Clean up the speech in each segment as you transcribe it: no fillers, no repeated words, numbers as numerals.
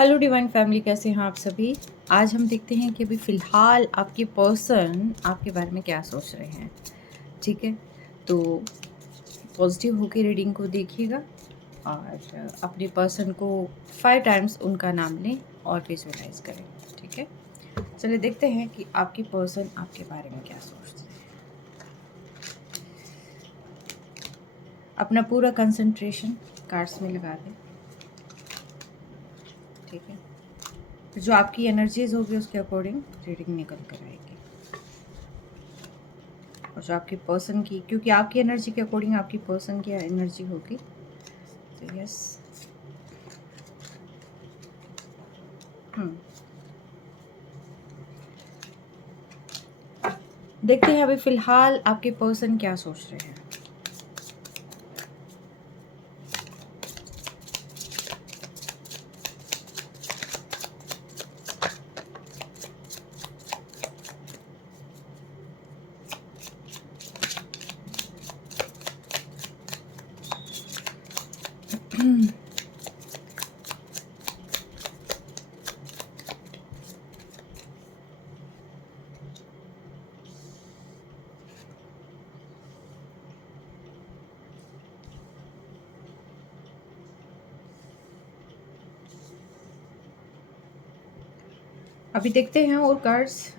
Hello divine family, कैसे हैं आप सभी। आज हम देखते हैं कि अभी फ़िलहाल आपके पर्सन आपके बारे में क्या सोच रहे हैं। ठीक है, तो पॉजिटिव होकर रीडिंग को देखिएगा और अपने पर्सन को 5 टाइम्स उनका नाम लें और विजुअलाइज करें। ठीक है, चलिए देखते हैं कि आपके पर्सन आपके बारे में क्या सोचते हैं। अपना पूरा कंसंट्रेशन कार्ड्स में लगा दें। ठीक है, जो आपकी एनर्जीज होगी उसके अकॉर्डिंग रीडिंग निकल कर आएगी। और जो आपके पर्सन की, क्योंकि आपकी एनर्जी के अकॉर्डिंग आपकी पर्सन की एनर्जी होगी। तो यस, देखते हैं अभी फ़िलहाल आपके पर्सन क्या सोच रहे हैं। अभी देखते हैं और कार्ड्स।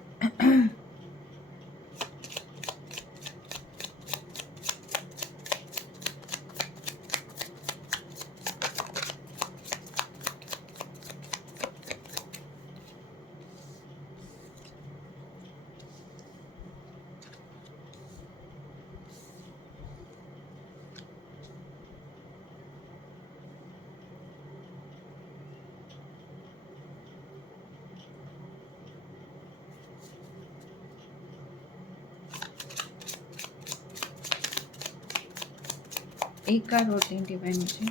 एक कार्ड और दें डिवाइन मुझे।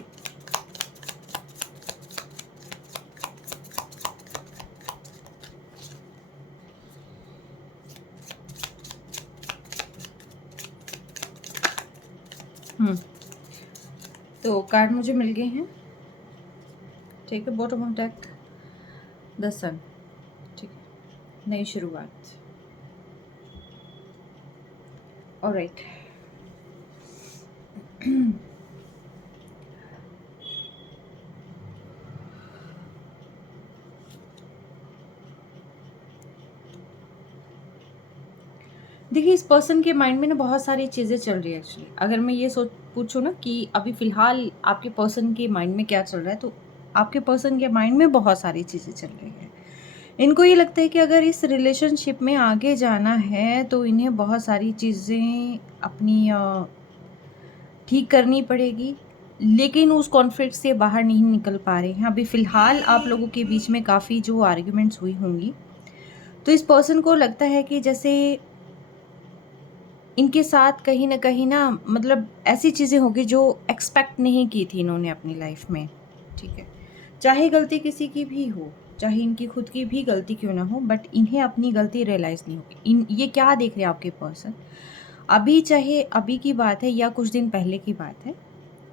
तो कार्ड मुझे मिल गए हैं। ठीक है, बॉटम ऑफ डेक द सन। ठीक है, नई शुरुआत। ऑलराइट, देखिए इस पर्सन के माइंड में ना बहुत सारी चीज़ें चल रही है एक्चुअली। अगर मैं ये सोच पूछूँ ना कि अभी फ़िलहाल आपके पर्सन के माइंड में क्या चल रहा है, तो आपके पर्सन के माइंड में बहुत सारी चीज़ें चल रही हैं। इनको ये लगता है कि अगर इस रिलेशनशिप में आगे जाना है तो इन्हें बहुत सारी चीज़ें अपनी ठीक करनी पड़ेगी, लेकिन उस कॉन्फ्लिक्ट से बाहर नहीं निकल पा रहे हैं। अभी फ़िलहाल आप लोगों के बीच में काफ़ी जो आर्ग्यूमेंट्स हुई होंगी, तो इस पर्सन को लगता है कि जैसे इनके साथ कहीं न कहीं ना, मतलब ऐसी चीज़ें होंगी जो एक्सपेक्ट नहीं की थी इन्होंने अपनी लाइफ़ में। ठीक है, चाहे गलती किसी की भी हो, चाहे इनकी खुद की भी गलती क्यों ना हो, बट इन्हें अपनी गलती रियलाइज़ नहीं होगी। ये क्या देख रहे हैं आपके पर्सन, अभी चाहे अभी की बात है या कुछ दिन पहले की बात है।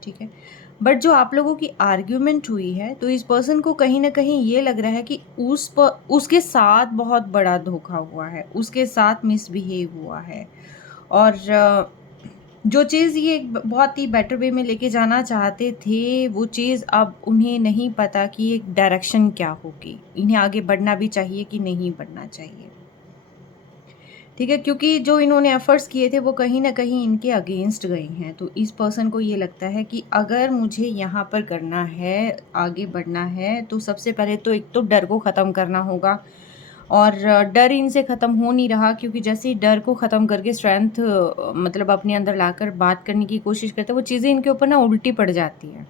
ठीक है, बट जो आप लोगों की आर्ग्यूमेंट हुई है, तो इस पर्सन को कहीं न कहीं ये लग रहा है कि उसके साथ बहुत बड़ा धोखा हुआ है, उसके साथ मिसबिहेव हुआ है। और जो चीज़ ये बहुत ही बेटर वे में लेके जाना चाहते थे, वो चीज़ अब उन्हें नहीं पता कि एक डायरेक्शन क्या होगी। इन्हें आगे बढ़ना भी चाहिए कि नहीं बढ़ना चाहिए। ठीक है, क्योंकि जो इन्होंने एफर्ट्स किए थे वो कहीं न कहीं इनके अगेंस्ट गए हैं। तो इस पर्सन को ये लगता है कि अगर मुझे यहाँ पर करना है, आगे बढ़ना है, तो सबसे पहले तो एक तो डर को ख़त्म करना होगा। और डर इनसे ख़त्म हो नहीं रहा, क्योंकि जैसे ही डर को ख़त्म करके स्ट्रेंथ मतलब अपने अंदर लाकर बात करने की कोशिश करते हैं, वो चीज़ें इनके ऊपर ना उल्टी पड़ जाती हैं।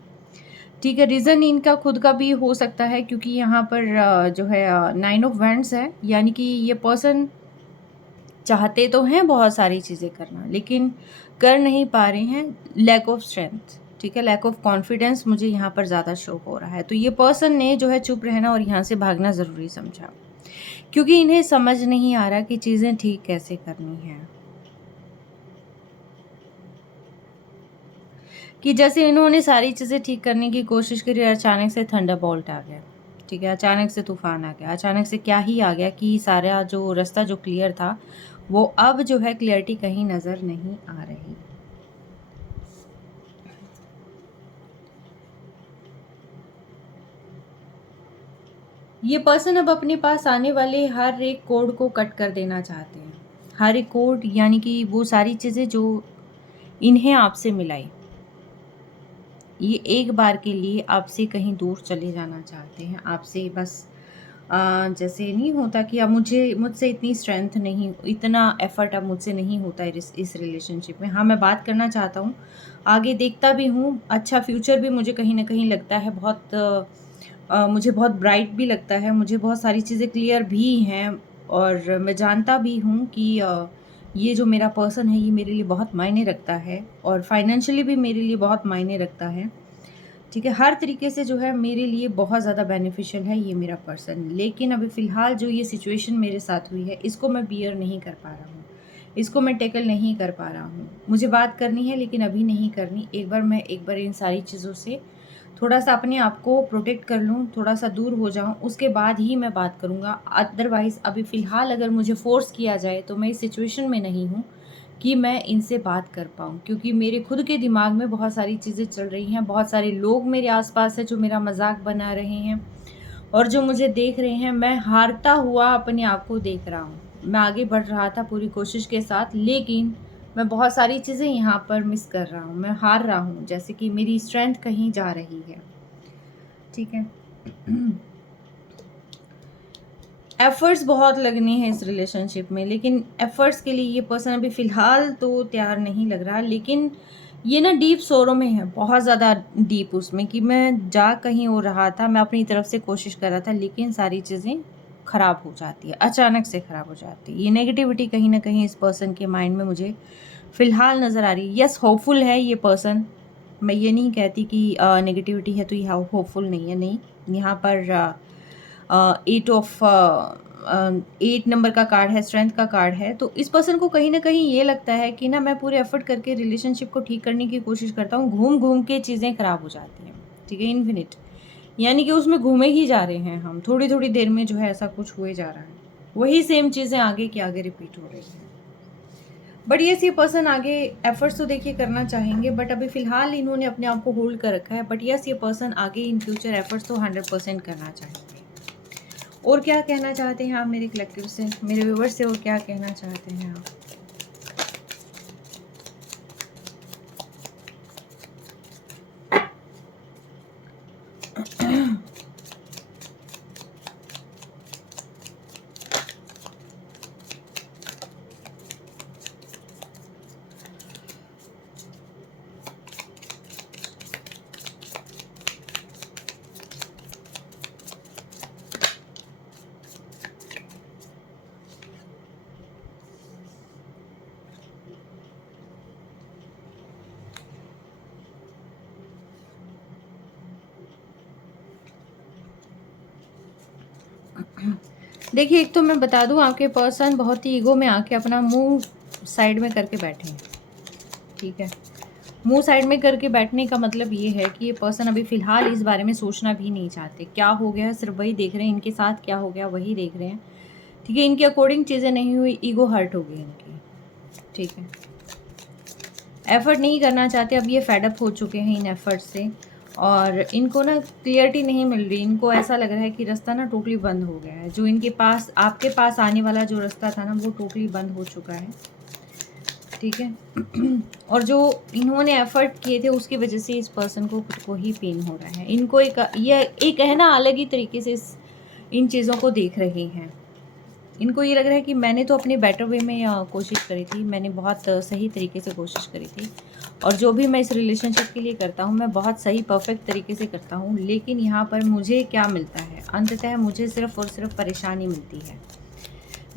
ठीक है, रीज़न इनका खुद का भी हो सकता है, क्योंकि यहाँ पर जो है 9 ऑफ वैंड्स है, यानी कि ये पर्सन चाहते तो हैं बहुत सारी चीज़ें करना, लेकिन कर नहीं पा रहे हैं, लैक ऑफ स्ट्रेंथ। ठीक है, लैक ऑफ कॉन्फिडेंस मुझे यहाँ पर ज़्यादा शो हो रहा है। तो ये पर्सन ने जो है चुप रहना और यहाँ से भागना ज़रूरी समझा, क्योंकि इन्हें समझ नहीं आ रहा कि चीज़ें ठीक कैसे करनी हैं। कि जैसे इन्होंने सारी चीज़ें ठीक करने की कोशिश करी और अचानक से थंडरबोल्ट आ गया। ठीक है, अचानक से तूफ़ान आ गया। अचानक से क्या ही आ गया कि सारा जो रास्ता जो क्लियर था, वो अब जो है क्लियरिटी कहीं नज़र नहीं आ रही। ये पर्सन अब अपने पास आने वाले हर एक कोड को कट कर देना चाहते हैं। हर एक कोड यानी कि वो सारी चीज़ें जो इन्हें आपसे मिलाई, ये एक बार के लिए आपसे कहीं दूर चले जाना चाहते हैं। आपसे बस जैसे नहीं होता कि अब मुझसे इतनी स्ट्रेंथ नहीं, इतना एफ़र्ट अब मुझसे नहीं होता है इस रिलेशनशिप में। हाँ, मैं बात करना चाहता हूँ, आगे देखता भी हूँ, अच्छा फ्यूचर भी मुझे कहीं न कहीं लगता है बहुत मुझे बहुत ब्राइट भी लगता है, मुझे बहुत सारी चीज़ें क्लियर भी हैं और मैं जानता भी हूँ कि ये जो मेरा पर्सन है, ये मेरे लिए बहुत मायने रखता है और फाइनेंशियली भी मेरे लिए बहुत मायने रखता है। ठीक है, हर तरीके से जो है मेरे लिए बहुत ज़्यादा बेनिफिशियल है ये मेरा पर्सन। लेकिन अभी फ़िलहाल जो ये सिचुएशन मेरे साथ हुई है, इसको मैं बियर नहीं कर पा रहा हूँ। इसको मैं टैकल नहीं कर पा रहा हूँ। मुझे बात करनी है लेकिन अभी नहीं करनी। एक बार इन सारी चीज़ों से थोड़ा-सा अपने आप को प्रोटेक्ट कर लूँ, थोड़ा-सा दूर हो जाऊँ, उसके बाद ही मैं बात करूँगा। अदरवाइज़ अभी फ़िलहाल अगर मुझे फ़ोर्स किया जाए तो मैं इस सिचुएशन में नहीं हूँ कि मैं इनसे बात कर पाऊँ, क्योंकि मेरे खुद के दिमाग में बहुत सारी चीज़ें चल रही हैं, बहुत सारे लोग मेरे आस-पास हैं जो मेरा मज़ाक बना रहे हैं और जो मुझे देख रहे हैं। मैं हारता हुआ अपने आप को देख रहा हूँ। मैं आगे बढ़ रहा था पूरी कोशिश के साथ, लेकिन मैं बहुत सारी चीज़ें यहाँ पर मिस कर रहा हूँ, मैं हार रहा हूँ, जैसे कि मेरी स्ट्रेंथ कहीं जा रही है, ठीक है? एफ़र्ट्स बहुत लगने हैं इस रिलेशनशिप में, लेकिन एफ़र्ट्स के लिए ये पर्सन अभी फ़िलहाल तो तैयार नहीं लग रहा। लेकिन ये ना डीप सोरो में है, बहुत ज़्यादा डीप उसमें कि मैं जा कहीं और रहा था, मैं अपनी तरफ से कोशिश कर रहा था, लेकिन सारी चीज़ें ख़राब हो जाती है, अचानक से ख़राब हो जाती है। ये नेगेटिविटी कहीं न कहीं इस पर्सन के माइंड में मुझे फ़िलहाल नज़र आ रही है। येस, होपफुल है ये पर्सन, मैं ये नहीं कहती कि नेगेटिविटी है तो ये होपफुल नहीं है, नहीं। यहाँ पर 8 ऑफ 8 नंबर का कार्ड है, स्ट्रेंथ का कार्ड है, तो इस पर्सन को कहीं न कहीं ये लगता है कि ना मैं पूरे एफ़र्ट करके रिलेशनशिप को ठीक करने की कोशिश करता हूँ, घूम-घूम के चीज़ें ख़राब हो जाती हैं, ठीक है? इन्फिनिट यानी कि उसमें घूमे ही जा रहे हैं हम, थोड़ी-थोड़ी देर में जो है ऐसा कुछ हुए जा रहा है। वही सेम चीज़ें आगे की आगे रिपीट हो रही हैं। बट ये पर्सन आगे एफ़र्ट्स तो देखिए करना चाहेंगे, बट अभी फ़िलहाल इन्होंने अपने आप को होल्ड कर रखा है। बट ये पर्सन आगे इन फ्यूचर एफ़र्ट्स तो 100% करना चाहेंगे। और क्या कहना चाहते हैं आप मेरे कलेक्टिव से, मेरे व्यूअर्स से, और क्या कहना चाहते हैं आप? देखिए, एक तो मैं बता दूँ, आपके पर्सन बहुत ही ईगो में आके अपना मुँह साइड में करके बैठे हैं, ठीक है? मुँह साइड में करके बैठने का मतलब ये है कि ये पर्सन अभी फ़िलहाल इस बारे में सोचना भी नहीं चाहते। क्या हो गया सिर्फ़ वही देख रहे हैं, इनके साथ क्या हो गया वही देख रहे हैं, ठीक है? इनके अकॉर्डिंग चीज़ें नहीं हुई, ईगो हर्ट हो गई इनकी, ठीक है? एफ़र्ट नहीं करना चाहते, अब ये फेड अप हो चुके हैं इन एफ़र्ट से और इनको ना क्लियरिटी नहीं मिल रही। इनको ऐसा लग रहा है कि रास्ता ना टोटली बंद हो गया है। जो इनके पास आपके पास आने वाला जो रास्ता था ना, वो टोटली बंद हो चुका है, ठीक है? और जो इन्होंने एफ़र्ट किए थे उसकी वज़ह से इस पर्सन को खुद को ही पेन हो रहा है। इनको एक है ना अलग ही तरीके से इस इन चीज़ों को देख रहे हैं। इनको ये लग रहा है कि मैंने तो अपने बेटर वे में कोशिश करी थी, मैंने बहुत सही तरीके से कोशिश करी थी और जो भी मैं इस रिलेशनशिप के लिए करता हूँ, मैं बहुत सही परफेक्ट तरीके से करता हूँ, लेकिन यहाँ पर मुझे क्या मिलता है? अंततः मुझे सिर्फ़ और सिर्फ़ परेशानी मिलती है।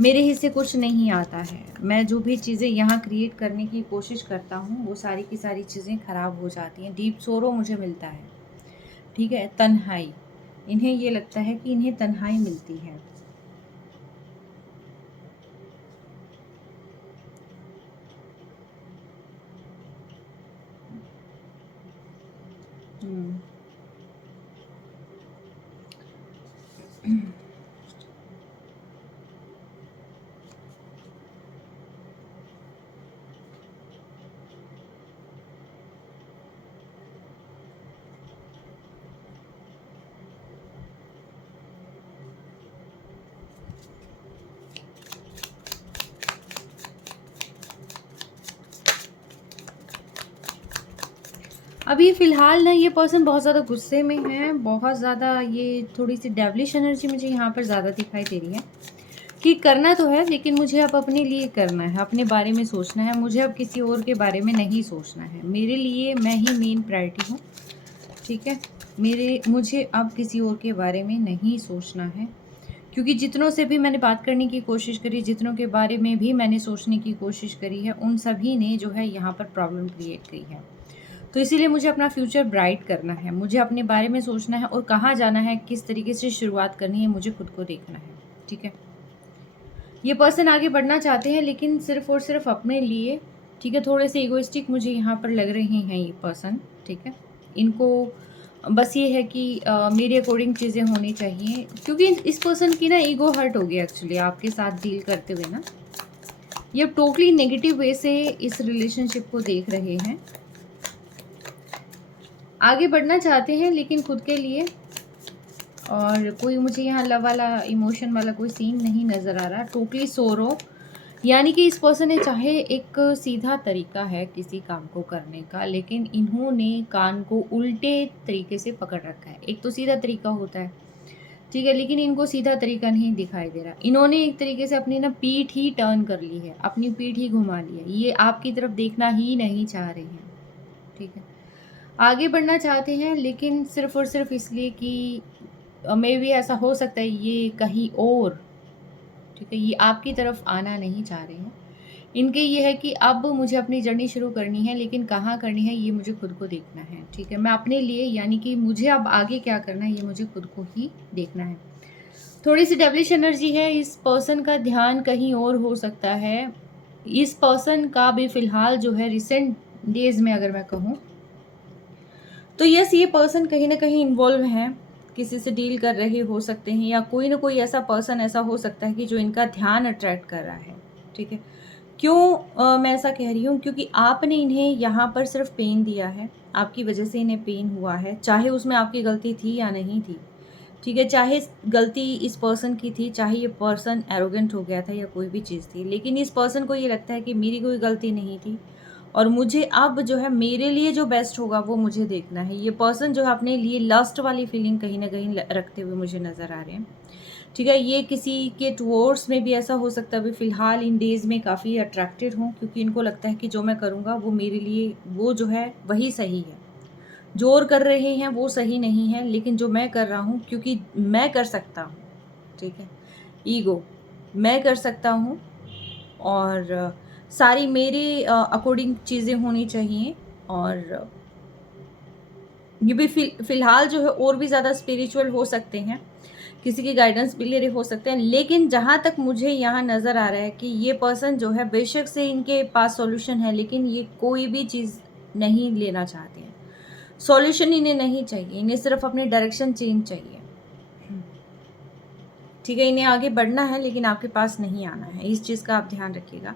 मेरे हिस्से कुछ नहीं आता है। मैं जो भी चीज़ें यहाँ क्रिएट करने की कोशिश करता हूँ, वो सारी की सारी चीज़ें ख़राब हो जाती हैं। डीप सोरो मुझे मिलता है, ठीक है? तन्हाई, इन्हें ये लगता है कि इन्हें तन्हाई मिलती है। हुँ। अभी फ़िलहाल ना ये पर्सन बहुत ज़्यादा गुस्से में है, बहुत ज़्यादा ये थोड़ी-सी डेविलिश एनर्जी मुझे यहाँ पर ज़्यादा दिखाई दे रही है, कि करना तो है लेकिन मुझे अब अपने लिए करना है, अपने बारे में सोचना है, मुझे अब किसी और के बारे में नहीं सोचना है। मेरे लिए मैं ही मेन प्रायोरिटी हूँ, ठीक है? मुझे अब किसी और के बारे में नहीं सोचना है, क्योंकि जितनों से भी मैंने बात करने की कोशिश करी, जितनों के बारे में भी मैंने सोचने की कोशिश करी है, उन सभी ने जो है यहाँ पर प्रॉब्लम क्रिएट की है। तो इसीलिए मुझे अपना फ्यूचर ब्राइट करना है, मुझे अपने बारे में सोचना है और कहाँ जाना है, किस तरीके से शुरुआत करनी है, मुझे खुद को देखना है, ठीक है? ये पर्सन आगे बढ़ना चाहते हैं लेकिन सिर्फ़ और सिर्फ़ अपने लिए, ठीक है? थोड़े-से इगोइस्टिक मुझे यहाँ पर लग रहे हैं ये पर्सन, ठीक है? इनको बस ये है कि मेरे अकॉर्डिंग चीज़ें होनी चाहिए, क्योंकि इस पर्सन की ना ईगो हर्ट हो गया एक्चुअली आपके साथ डील करते हुए ना। ये टोटली नेगेटिव वे से इस रिलेशनशिप को देख रहे हैं। आगे बढ़ना चाहते हैं लेकिन खुद के लिए, और कोई मुझे यहाँ लव वाला इमोशन वाला कोई सीन नहीं नज़र आ रहा। टोटली सोरो, यानी कि इस पर्सन ने चाहे एक सीधा तरीका है किसी काम को करने का, लेकिन इन्होंने कान को उल्टे तरीके से पकड़ रखा है। एक तो सीधा तरीका होता है, ठीक है, लेकिन इनको सीधा तरीका नहीं दिखाई दे रहा। इन्होंने एक तरीके से अपनी ना पीठ ही टर्न कर ली है, अपनी पीठ ही घुमा ली है। ये आपकी तरफ देखना ही नहीं चाह रहे हैं, ठीक है। आगे बढ़ना चाहते हैं लेकिन सिर्फ़ और सिर्फ़ इसलिए कि मेबी ऐसा हो सकता है ये कहीं और, ठीक है, ये आपकी तरफ आना नहीं चाह रहे हैं। इनके ये है कि अब मुझे अपनी जर्नी शुरू करनी है, लेकिन कहाँ करनी है ये मुझे खुद को देखना है, ठीक है। मैं अपने लिए, यानी कि मुझे अब आगे क्या करना है ये मुझे खुद को ही देखना है। थोड़ी-सी डेविलिश एनर्जी है, इस पर्सन का ध्यान कहीं और हो सकता है। इस पर्सन का भी फ़िलहाल जो है रिसेंट डेज़ में अगर मैं कहूँ, तो यस, ये पर्सन कहीं न कहीं इन्वॉल्व हैं, किसी से डील कर रहे हो सकते हैं, या कोई न कोई ऐसा पर्सन ऐसा हो सकता है कि जो इनका ध्यान अट्रैक्ट कर रहा है, ठीक है। क्यों मैं ऐसा कह रही हूँ? क्योंकि आपने इन्हें यहाँ पर सिर्फ़ पेन दिया है, आपकी वजह से इन्हें पेन हुआ है, चाहे उसमें आपकी गलती थी या नहीं थी, ठीक है। चाहे गलती इस पर्सन की थी, चाहे ये पर्सन एरोगेंट हो गया था या कोई भी चीज़ थी, लेकिन इस पर्सन को ये लगता है कि मेरी कोई गलती नहीं थी और मुझे अब जो है मेरे लिए जो बेस्ट होगा वो मुझे देखना है। ये पर्सन जो है अपने लिए लस्ट वाली फीलिंग कहीं न कहीं रखते हुए मुझे नज़र आ रहे हैं, ठीक है। ये किसी के टुवर्ड्स में भी ऐसा हो सकता है अभी फ़िलहाल इन डेज़ में काफ़ी अट्रैक्टेड हों, क्योंकि इनको लगता है कि जो मैं करूँगा वो मेरे लिए वो जो है वही सही है। जो और कर रहे हैं वो सही नहीं है, लेकिन जो मैं कर रहा हूँ क्योंकि मैं कर सकता हूँ, ठीक है। ईगो, मैं कर सकता हूँ और सारी मेरे अकॉर्डिंग चीज़ें होनी चाहिए, और ये भी फ़िलहाल जो है और भी ज़्यादा स्पिरिचुअल हो सकते हैं, किसी की गाइडेंस भी ले रहे हो सकते हैं। लेकिन जहाँ तक मुझे यहाँ नज़र आ रहा है कि ये पर्सन जो है बेशक से इनके पास सॉल्यूशन है, लेकिन ये कोई भी चीज़ नहीं लेना चाहते हैं। सॉल्यूशन इन्हें नहीं चाहिए, इन्हें सिर्फ़ अपनी डायरेक्शन चेंज चाहिए। ठीक है, इन्हें आगे बढ़ना है लेकिन आपके पास नहीं आना है, इस चीज़ का आप ध्यान रखिएगा,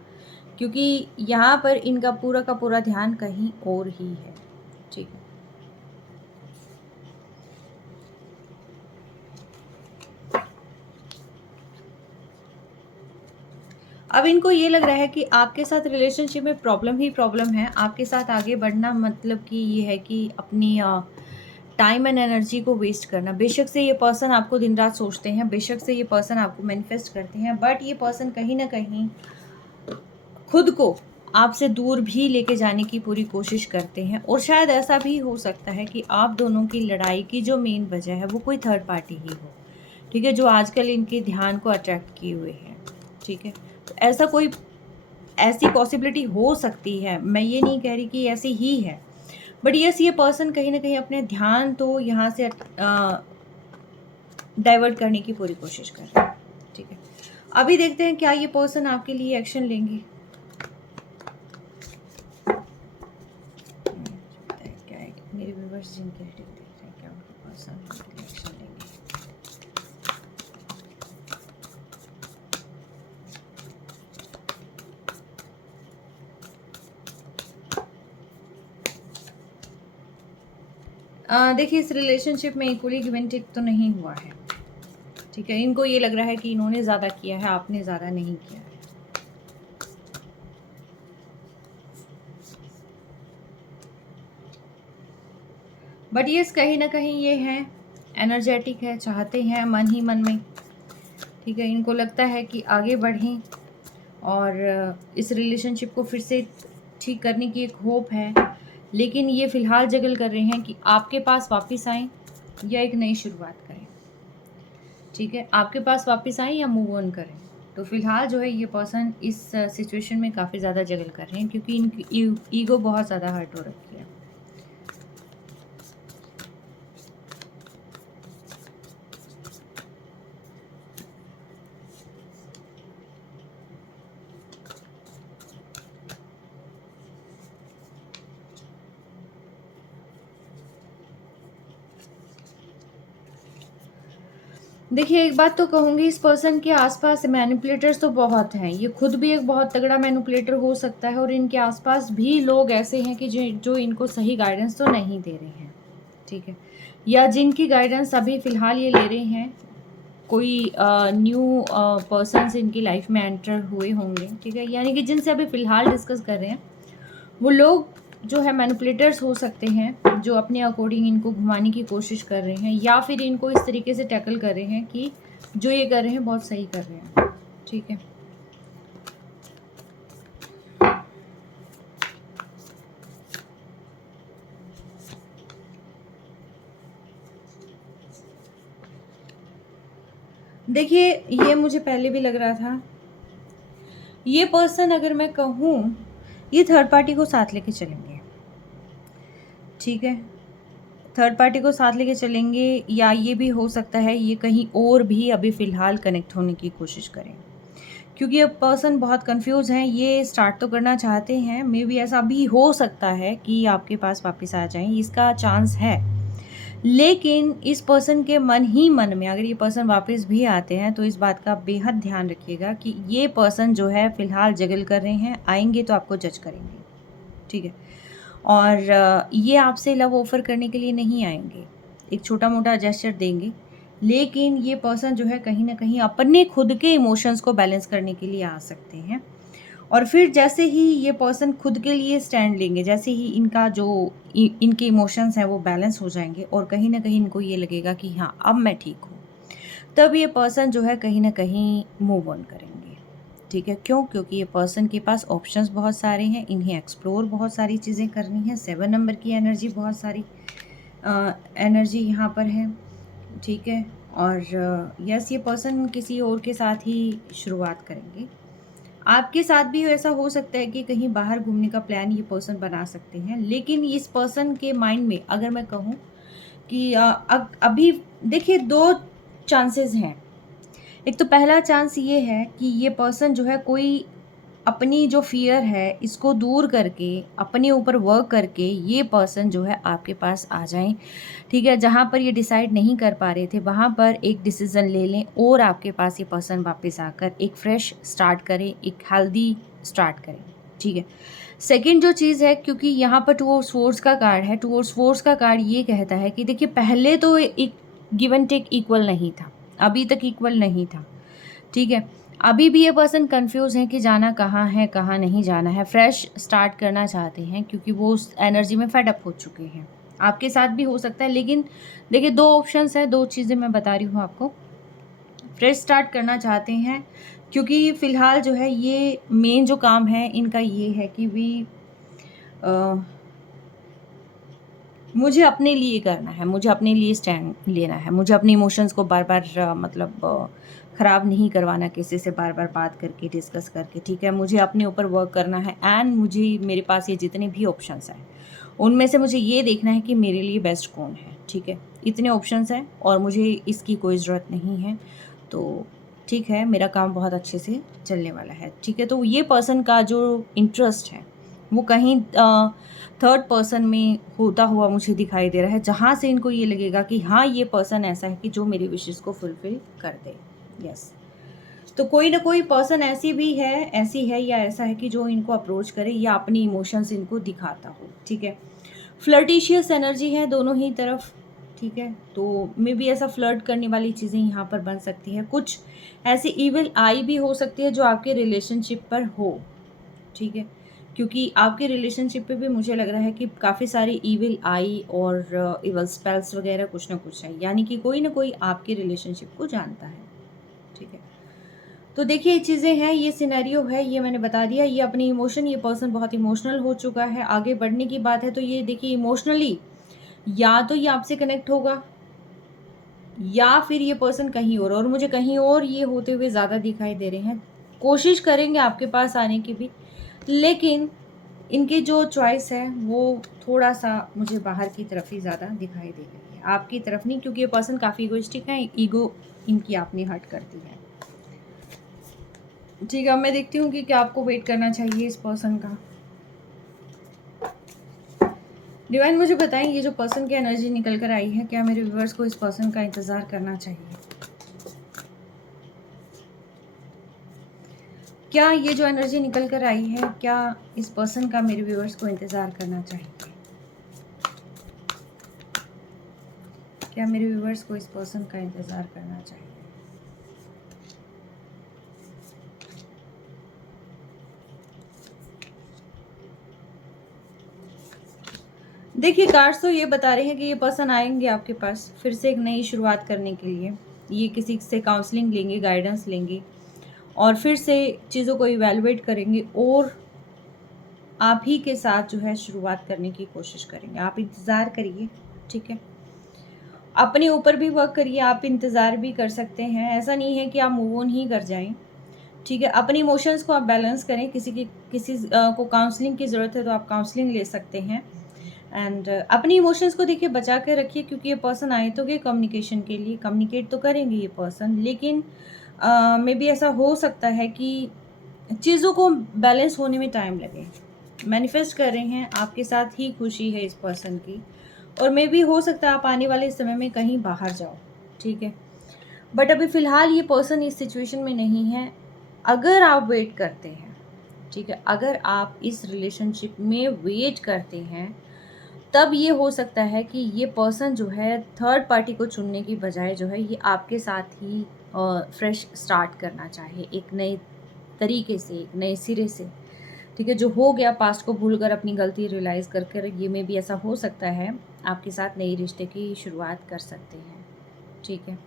क्योंकि यहाँ पर इनका पूरा का पूरा ध्यान कहीं और ही है, ठीक है। अब इनको ये लग रहा है कि आपके साथ रिलेशनशिप में प्रॉब्लम ही प्रॉब्लम है, आपके साथ आगे बढ़ना मतलब कि ये है कि अपनी टाइम एंड एनर्जी को वेस्ट करना। बेशक से ये पर्सन आपको दिन रात सोचते हैं, बेशक से ये पर्सन आपको मैनिफेस्ट करते हैं, बट ये पर्सन कहीं न कहीं खुद को आपसे दूर भी लेके जाने की पूरी कोशिश करते हैं, और शायद ऐसा भी हो सकता है कि आप दोनों की लड़ाई की जो मेन वजह है वो कोई थर्ड पार्टी ही हो, ठीक है, जो आजकल इनके ध्यान को अट्रैक्ट किए हुए है, ठीक है। तो ऐसी पॉसिबिलिटी हो सकती है, मैं ये नहीं कह रही कि ऐसी ही है, बट यस, ये पर्सन कहीं न कहीं अपने ध्यान तो यहाँ से डाइवर्ट करने की पूरी कोशिश कर रहे हैं, ठीक है। अभी देखते हैं क्या ये पर्सन आपके लिए एक्शन लेंगे। क्या है मेरे व्यूअर्स जिनके देख रहे हैं, क्या उनके पर्सन एक्शन लेंगे। देखिए इस रिलेशनशिप में इक्वली गिव एंड टेक तो नहीं हुआ है, ठीक है। इनको ये लग रहा है कि इन्होंने ज़्यादा किया है, आपने ज़्यादा नहीं किया है। बट ये कहीं ना कहीं ये है, एनर्जेटिक है, चाहते हैं मन ही मन में, ठीक है। इनको लगता है कि आगे बढ़ें और इस रिलेशनशिप को फिर से ठीक करने की एक होप है, लेकिन ये फ़िलहाल जगल कर रहे हैं कि आपके पास वापस आएँ या एक नई शुरुआत करें, ठीक है। आपके पास वापस आएँ या मूव ऑन करें। तो फ़िलहाल जो है ये पर्सन इस सिचुएशन में काफ़ी ज़्यादा जगल कर रहे हैं, क्योंकि इनकी ईगो बहुत ज़्यादा हर्ट हो रखी है। देखिए एक बात तो कहूँगी, इस पर्सन के आसपास मैनिपुलेटर्स तो बहुत हैं। ये खुद भी एक बहुत तगड़ा मैनिपुलेटर हो सकता है और इनके आसपास भी लोग ऐसे हैं कि जो इनको सही गाइडेंस तो नहीं दे रहे हैं, ठीक है। या जिनकी गाइडेंस अभी फ़िलहाल ये ले रहे हैं, कोई न्यू पर्सन्स इनकी लाइफ में एंटर हुए होंगे, ठीक है। यानी कि जिनसे अभी फ़िलहाल डिस्कस कर रहे हैं, वो लोग जो है मैनिपुलेटर्स हो सकते हैं, जो अपने अकॉर्डिंग इनको घुमाने की कोशिश कर रहे हैं, या फिर इनको इस तरीके से टैकल कर रहे हैं कि जो ये कर रहे हैं बहुत सही कर रहे हैं, ठीक है। देखिए ये मुझे पहले भी लग रहा था, ये पर्सन अगर मैं कहूँ, ये थर्ड पार्टी को साथ लेके चलेंगे, ठीक है। थर्ड पार्टी को साथ लेके चलेंगे, या ये भी हो सकता है ये कहीं और भी अभी फ़िलहाल कनेक्ट होने की कोशिश करें, क्योंकि अब पर्सन बहुत कंफ्यूज हैं। ये स्टार्ट तो करना चाहते हैं, मे बी ऐसा भी हो सकता है कि आपके पास वापस आ जाएं, इसका चांस है। लेकिन इस पर्सन के मन ही मन में अगर ये पर्सन वापस भी आते हैं, तो इस बात का बेहद ध्यान रखिएगा कि ये पर्सन जो है फ़िलहाल जगल कर रहे हैं, आएंगे तो आपको जज करेंगे, ठीक है। और ये आपसे लव ऑफ़र करने के लिए नहीं आएंगे, एक छोटा मोटा जेस्चर देंगे, लेकिन ये पर्सन जो है कहीं न कहीं अपने खुद के इमोशंस को बैलेंस करने के लिए आ सकते हैं। और फिर जैसे ही ये पर्सन खुद के लिए स्टैंड लेंगे, जैसे ही इनका जो इनके इमोशंस हैं वो बैलेंस हो जाएंगे, और कहीं ना कहीं इनको ये लगेगा कि हाँ अब मैं ठीक हूँ, तब ये पर्सन जो है कहीं ना कहीं मूव ऑन करेंगे, ठीक है। क्यों? क्योंकि ये पर्सन के पास ऑप्शंस बहुत सारे हैं, इन्हें एक्सप्लोर बहुत सारी चीज़ें करनी है। 7 नंबर की एनर्जी, बहुत सारी एनर्जी यहाँ पर है, ठीक है। और यस, ये पर्सन किसी और के साथ ही शुरुआत करेंगे। आपके साथ भी ऐसा हो सकता है कि कहीं बाहर घूमने का प्लान ये पर्सन बना सकते हैं, लेकिन इस पर्सन के माइंड में अगर मैं कहूँ कि अभी देखिए 2 चांसेस हैं। एक तो पहला चांस ये है कि ये पर्सन जो है कोई अपनी जो फ़ियर है इसको दूर करके, अपने ऊपर वर्क करके ये पर्सन जो है आपके पास आ जाएँ, ठीक है। जहाँ पर ये डिसाइड नहीं कर पा रहे थे, वहाँ पर एक डिसीज़न ले लें और आपके पास ये पर्सन वापस आकर एक फ्रेश स्टार्ट करें, एक हेल्दी स्टार्ट करें, ठीक है। सेकंड जो चीज़ है, क्योंकि यहाँ पर टू ऑफ स्वॉर्ड्स का कार्ड है, टू ऑफ स्वॉर्ड्स का कार्ड ये कहता है कि देखिए पहले तो एक गिव एंड टेक इक्वल नहीं था, अभी तक इक्वल नहीं था, ठीक है। अभी भी ये पर्सन कंफ्यूज है कि जाना कहाँ है, कहाँ नहीं जाना है, फ्रेश स्टार्ट करना चाहते हैं, क्योंकि वो उस एनर्जी में फेड अप हो चुके हैं। आपके साथ भी हो सकता है, लेकिन देखिए 2 ऑप्शंस हैं, 2 चीज़ें मैं बता रही हूँ आपको। फ्रेश स्टार्ट करना चाहते हैं, क्योंकि फ़िलहाल जो है ये मेन जो काम है इनका ये है कि अ, मुझे अपने लिए करना है, मुझे अपने लिए स्टैंड लेना है, मुझे अपने इमोशंस को बार-बार ख़राब नहीं करवाना किसी से बार-बार बात करके, डिस्कस करके, ठीक है। मुझे अपने ऊपर वर्क करना है, एंड मुझे मेरे पास ये जितने भी ऑप्शंस हैं, उनमें से मुझे ये देखना है कि मेरे लिए बेस्ट कौन है, ठीक है। इतने ऑप्शंस हैं और मुझे इसकी कोई ज़रूरत नहीं है, तो ठीक है, मेरा काम बहुत अच्छे से चलने वाला है, ठीक है। तो ये पर्सन का जो इंटरेस्ट है वो कहीं थर्ड पर्सन में होता हुआ मुझे दिखाई दे रहा है, जहाँ से इनको ये लगेगा कि हाँ ये पर्सन ऐसा है कि जो मेरी विशेज़ को फुलफ़िल कर दे। यस, तो कोई ना कोई पर्सन ऐसी है या ऐसा है कि जो इनको अप्रोच करे या अपनी इमोशंस इनको दिखाता हो, ठीक है। फ्लर्टिशियस एनर्जी है दोनों ही तरफ, ठीक है। तो मे बी ऐसा फ्लर्ट करने वाली चीज़ें यहाँ पर बन सकती है। कुछ ऐसी इविल आई भी हो सकती है जो आपके रिलेशनशिप पर हो, ठीक है, क्योंकि आपके रिलेशनशिप पे भी मुझे लग रहा है कि काफ़ी सारी इविल आई और इविल स्पेल्स वगैरह कुछ ना कुछ है, यानी कि कोई ना कोई आपके रिलेशनशिप को जानता है, ठीक है। तो देखिए ये चीज़ें हैं, ये सिनेरियो है, ये मैंने बता दिया। ये अपनी इमोशन, ये पर्सन बहुत इमोशनल हो चुका है। आगे बढ़ने की बात है तो ये देखिए इमोशनली या तो ये आपसे कनेक्ट होगा या फिर ये पर्सन कहीं और मुझे कहीं और ये होते हुए ज़्यादा दिखाई दे रहे हैं। कोशिश करेंगे आपके पास आने की भी, लेकिन इनकी जो चॉइस है वो थोड़ा-सा मुझे बाहर की तरफ ही ज़्यादा दिखाई दे रही है, आपकी तरफ नहीं, क्योंकि ये पर्सन काफ़ी इगोइस्टिक है, ईगो इनकी अपनी हर्ट करती है। ठीक है, अब मैं देखती हूँ कि क्या आपको वेट करना चाहिए इस पर्सन का। डिवाइन मुझे बताएं, ये जो पर्सन की एनर्जी निकल कर आई है, क्या मेरे व्यूअर्स को इस पर्सन का इंतज़ार करना चाहिए? क्या ये जो एनर्जी निकल कर आई है, क्या इस पर्सन का मेरे व्यूअर्स को इंतज़ार करना चाहिए? क्या मेरे व्यूअर्स को इस पर्सन का इंतज़ार करना चाहिए? देखिए कार्ड्स तो ये बता रहे हैं कि ये पर्सन आएंगे आपके पास फिर से एक नई शुरुआत करने के लिए। ये किसी से काउंसलिंग लेंगे, गाइडेंस लेंगे और फिर से चीज़ों को इवैल्यूएट करेंगे और आप ही के साथ जो है शुरुआत करने की कोशिश करेंगे। आप इंतज़ार करिए, ठीक है। अपने ऊपर भी वर्क करिए, आप इंतज़ार भी कर सकते हैं। ऐसा नहीं है कि आप मूव ऑन ही कर जाएँ, ठीक है। अपने इमोशंस को आप बैलेंस करें। किसी को काउंसलिंग की ज़रूरत है तो आप काउंसलिंग ले सकते हैं। एंड अपनी इमोशंस को देखिए बचा के रखिए, क्योंकि ये पर्सन आए तो गए कम्युनिकेशन के लिए, कम्युनिकेट तो करेंगे ये पर्सन, लेकिन मे बी ऐसा हो सकता है कि चीज़ों को बैलेंस होने में टाइम लगे। मैनिफेस्ट कर रहे हैं, आपके साथ ही खुशी है इस पर्सन की, और मे बी हो सकता है आप आने वाले समय में कहीं बाहर जाओ, ठीक है। बट अभी फ़िलहाल ये पर्सन इस सिचुएशन में नहीं है। अगर आप वेट करते हैं, ठीक है, अगर आप इस रिलेशनशिप में वेट करते हैं, तब ये हो सकता है कि ये पर्सन जो है थर्ड पार्टी को चुनने की बजाय जो है ये आपके साथ ही फ्रेश स्टार्ट करना चाहे, एक नए तरीके से, एक नए सिरे से, ठीक है। जो हो गया पास्ट को भूलकर अपनी गलती रियलाइज़ कर कर ये में भी ऐसा हो सकता है आपके साथ नई रिश्ते की शुरुआत कर सकते हैं, ठीक है।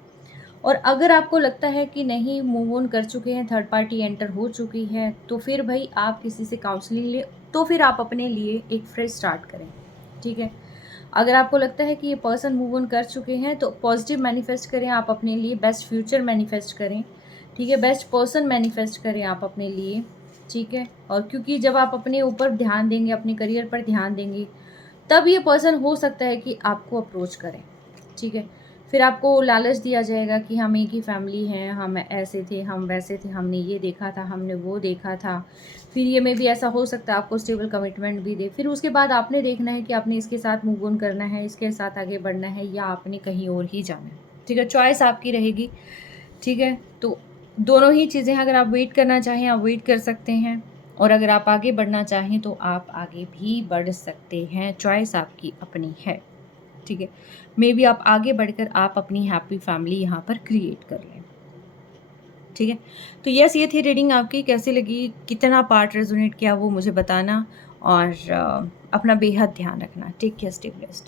और अगर आपको लगता है कि नहीं मूव ऑन कर चुके हैं, थर्ड पार्टी एंटर हो चुकी है, तो फिर भाई आप किसी से काउंसलिंग ले, तो फिर आप अपने लिए एक फ्रेश स्टार्ट करें, ठीक है। अगर आपको लगता है कि ये पर्सन मूव ऑन कर चुके हैं तो पॉजिटिव मैनिफेस्ट करें, आप अपने लिए बेस्ट फ्यूचर मैनिफेस्ट करें, ठीक है। बेस्ट पर्सन मैनिफेस्ट करें आप अपने लिए, ठीक है। और क्योंकि जब आप अपने ऊपर ध्यान देंगे, अपने करियर पर ध्यान देंगे, तब ये पर्सन हो सकता है कि आपको अप्रोच करें, ठीक है। फिर आपको लालच दिया जाएगा कि हम एक ही फैमिली हैं, हम ऐसे थे, हम वैसे थे, हमने ये देखा था, हमने वो देखा था। फिर ये में भी ऐसा हो सकता है आपको स्टेबल कमिटमेंट भी दे। फिर उसके बाद आपने देखना है कि आपने इसके साथ मूव ऑन करना है, इसके साथ आगे बढ़ना है, या आपने कहीं और ही जाना है, ठीक है। चॉइस आपकी रहेगी, ठीक है। तो दोनों ही चीज़ें, अगर आप वेट करना चाहें आप वेट कर सकते हैं, और अगर आप आगे बढ़ना चाहें तो आप आगे भी बढ़ सकते हैं। चॉइस आपकी अपनी है, ठीक है। मे बी आप आगे बढ़कर आप अपनी हैप्पी फैमिली यहाँ पर क्रिएट कर लें, ठीक है। तो यस, ये थी रीडिंग आपकी। कैसी लगी, कितना पार्ट रेजोनेट किया वो मुझे बताना, और अपना बेहद ध्यान रखना। Take care, stay blessed.